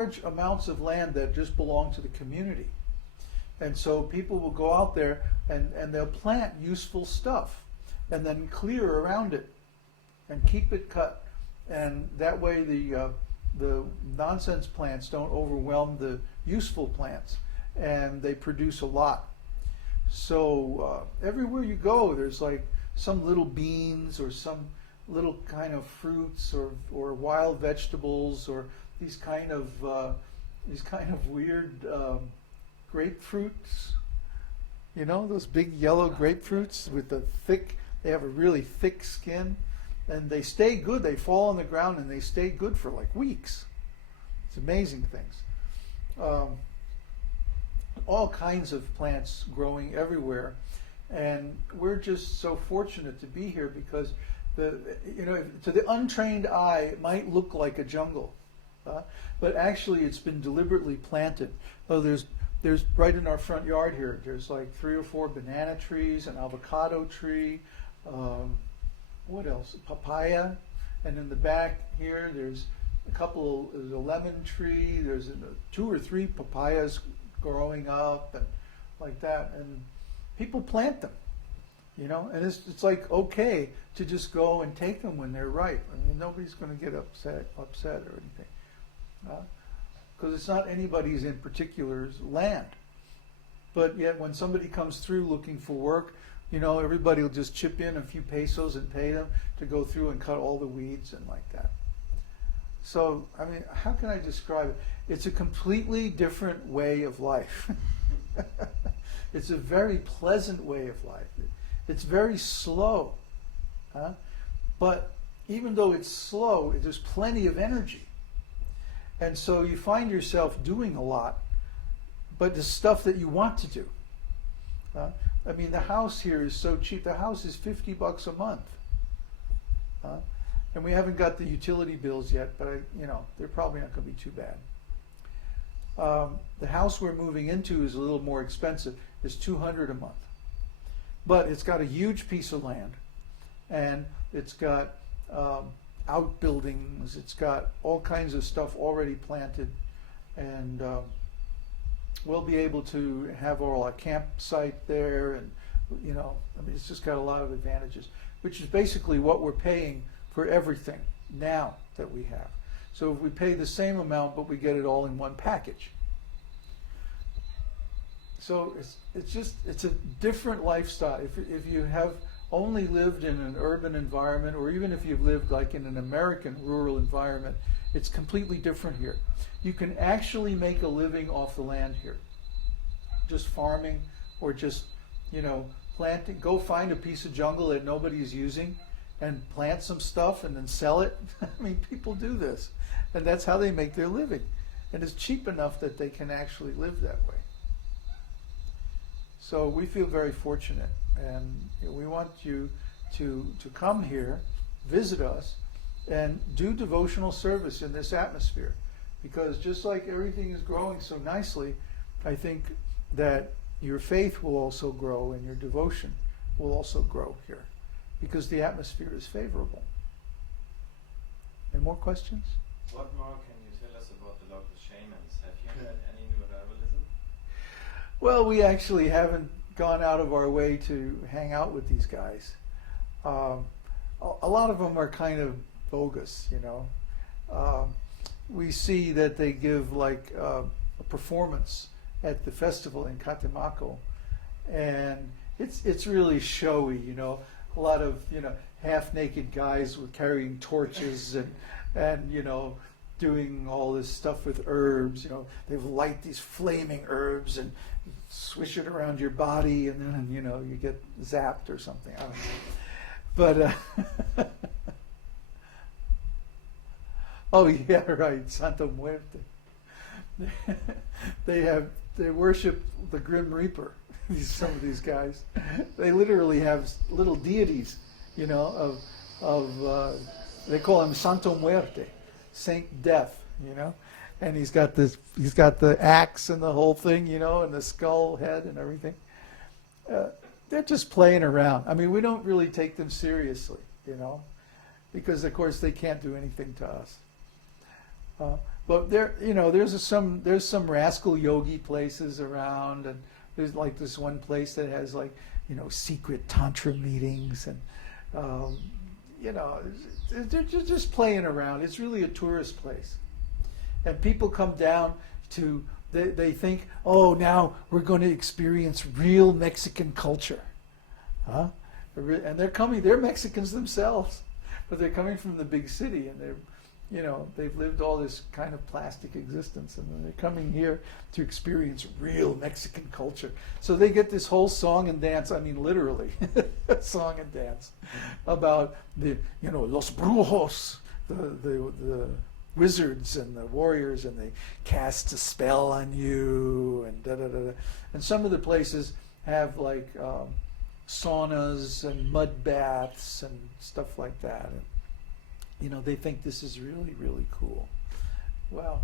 large amounts of land that just belong to the community. And so people will go out there and they'll plant useful stuff and then clear around it and keep it cut. And that way the nonsense plants don't overwhelm the useful plants, and they produce a lot. So everywhere you go, there's like some little beans or some little kind of fruits or wild vegetables or these kind of weird grapefruits. You know, those big yellow grapefruits with the thick, they have a really thick skin, and they stay good. They fall on the ground and they stay good for like weeks. It's amazing things. All kinds of plants growing everywhere, and we're just so fortunate to be here because to the untrained eye it might look like a jungle, but actually it's been deliberately planted. Oh, there's right in our front yard here, there's like 3 or 4 banana trees, an avocado tree, what else? Papaya, and in the back here there's there's a lemon tree, there's 2 or 3 papayas growing up and like that, and people plant them, you know, and it's like okay to just go and take them when they're ripe. I mean, nobody's going to get upset or anything, because it's not anybody's in particular's land. But yet when somebody comes through looking for work, you know, everybody will just chip in a few pesos and pay them to go through and cut all the weeds and like that. So, I mean, how can I describe it? It's a completely different way of life. It's a very pleasant way of life. It's very slow. But even though it's slow, there's plenty of energy. And so you find yourself doing a lot, but the stuff that you want to do. I mean, the house here is so cheap. The house is $50 a month. And we haven't got the utility bills yet, but they're probably not going to be too bad. The house we're moving into is a little more expensive. It's $200 a month. But it's got a huge piece of land, and it's got outbuildings, it's got all kinds of stuff already planted, and we'll be able to have our campsite there, and it's just got a lot of advantages, which is basically what we're paying for everything now that we have. So if we pay the same amount, but we get it all in one package. So it's a different lifestyle. If you have only lived in an urban environment, or even if you've lived like in an American rural environment, it's completely different here. You can actually make a living off the land here. Just farming, or just, planting. Go find a piece of jungle that nobody's using and plant some stuff and then sell it. I mean, people do this. And that's how they make their living. And it's cheap enough that they can actually live that way. So we feel very fortunate, and we want you to come here, visit us, and do devotional service in this atmosphere. Because just like everything is growing so nicely, I think that your faith will also grow and your devotion will also grow here, because the atmosphere is favorable. Any more questions? What more can you tell us about the local shamans? Have you had any new herbalism? Well, we actually haven't gone out of our way to hang out with these guys. A lot of them are kind of bogus, we see that they give like a performance at the festival in Catemaco, and it's really showy, a lot of half-naked guys with carrying torches and doing all this stuff with herbs. They light these flaming herbs and swish it around your body, and then you get zapped or something. I don't know. But oh yeah, right, Santo Muerte. They worship the Grim Reaper. Some of these guys, they literally have little deities, they call him Santo Muerte, Saint Death, and he's got the axe and the whole thing, and the skull head and everything. They're just playing around. I mean, we don't really take them seriously, because of course they can't do anything to us. But there's some rascal yogi places around, and there's like this one place that has like secret tantra meetings, and they're just playing around. It's really a tourist place, and people come down to. They think, oh, now we're going to experience real Mexican culture, huh? And they're Mexicans themselves, but they're coming from the big city, and they've lived all this kind of plastic existence, and then they're coming here to experience real Mexican culture. So they get this whole song and dance, I mean literally, song and dance, about the los brujos, the wizards and the warriors, and they cast a spell on you, and da-da-da-da. And some of the places have like saunas and mud baths and stuff like that. And, they think this is really, really cool. Well,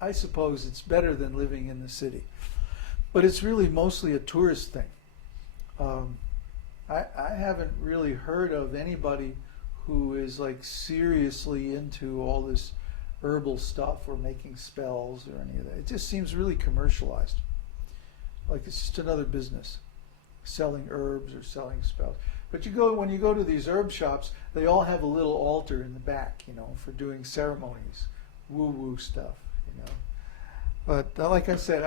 I suppose it's better than living in the city. But it's really mostly a tourist thing. I haven't really heard of anybody who is like seriously into all this herbal stuff or making spells or any of that. It just seems really commercialized. Like it's just another business, selling herbs or selling spells. But when you go to these herb shops, they all have a little altar in the back, for doing ceremonies, woo-woo stuff, But like I said,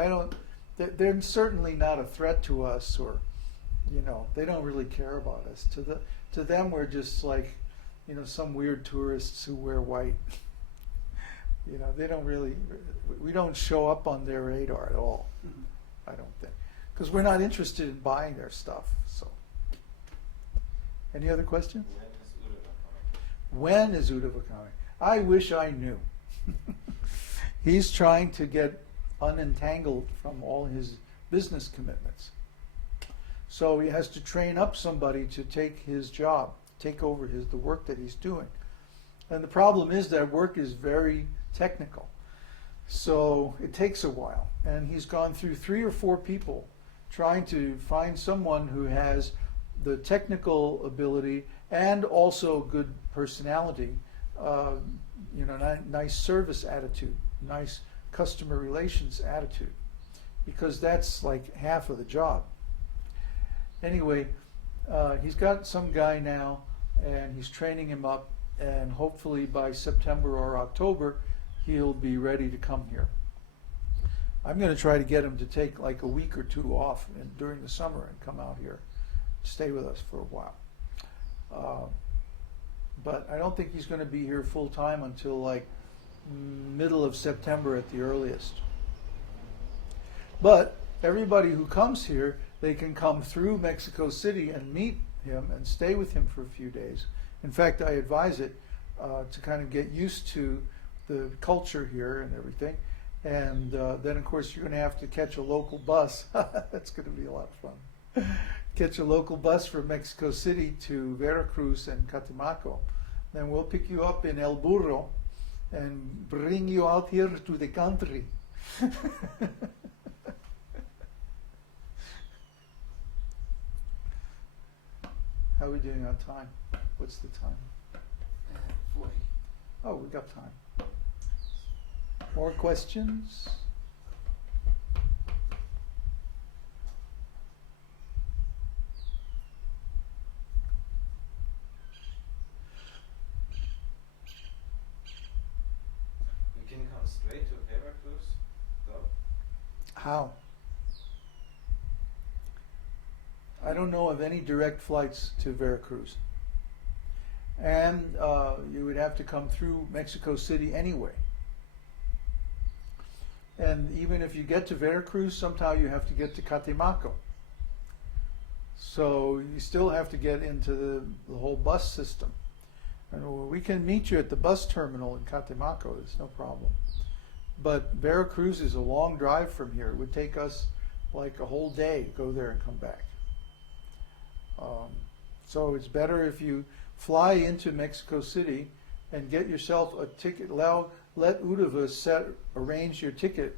they're certainly not a threat to us, or, they don't really care about us. To them, we're just like, some weird tourists who wear white. They don't really, we don't show up on their radar at all, I don't think. Because we're not interested in buying their stuff, so. Any other questions? When is Uddhava coming? I wish I knew. He's trying to get unentangled from all his business commitments. So he has to train up somebody to take his job, take over the work that he's doing. And the problem is that work is very technical. So it takes a while. And he's gone through 3 or 4 people trying to find someone who has the technical ability and also good personality, nice service attitude, nice customer relations attitude, because that's like half of the job. Anyway, he's got some guy now, and he's training him up, and hopefully by September or October, he'll be ready to come here. I'm going to try to get him to take like a week or 2 off during the summer and come out here, stay with us for a while. But I don't think he's going to be here full time until like middle of September at the earliest. But everybody who comes here, they can come through Mexico City and meet him and stay with him for a few days. In fact, I advise it to kind of get used to the culture here and everything. And then, of course, you're going to have to catch a local bus. That's going to be a lot of fun. Catch a local bus from Mexico City to Veracruz and Catemaco. Then we'll pick you up in El Burro and bring you out here to the country. How are we doing on time? What's the time? 40. Oh, we got time. More questions? We can come straight to Veracruz, though? How? I don't know of any direct flights to Veracruz. And you would have to come through Mexico City anyway. And even if you get to Veracruz, somehow you have to get to Catemaco. So you still have to get into the whole bus system. And we can meet you at the bus terminal in Catemaco, there's no problem. But Veracruz is a long drive from here. It would take us like a whole day to go there and come back. So it's better if you fly into Mexico City and get yourself a ticket. Let Uddhava arrange your ticket,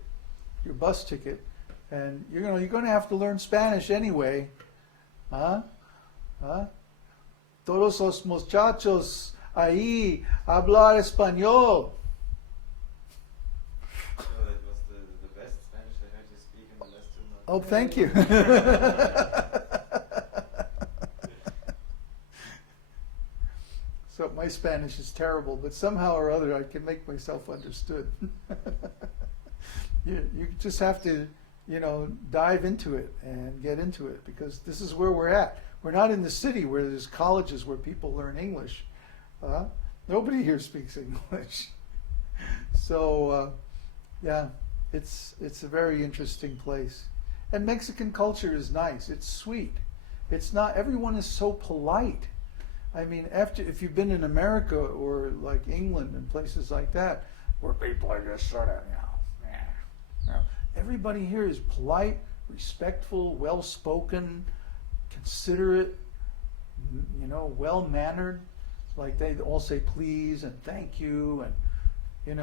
your bus ticket, and you're going to have to learn Spanish anyway, huh? Todos los muchachos ahí hablar español. Oh, thank you. So my Spanish is terrible, but somehow or other I can make myself understood. You just have to, dive into it and get into it, because this is where we're at. We're not in the city where there's colleges where people learn English. Nobody here speaks English. So, yeah, it's a very interesting place. And Mexican culture is nice. It's sweet. It's not, everyone is so polite. I mean, if you've been in America or like England and places like that, where people are just sort of, everybody here is polite, respectful, well-spoken, considerate, well-mannered. Like they all say please and thank you, and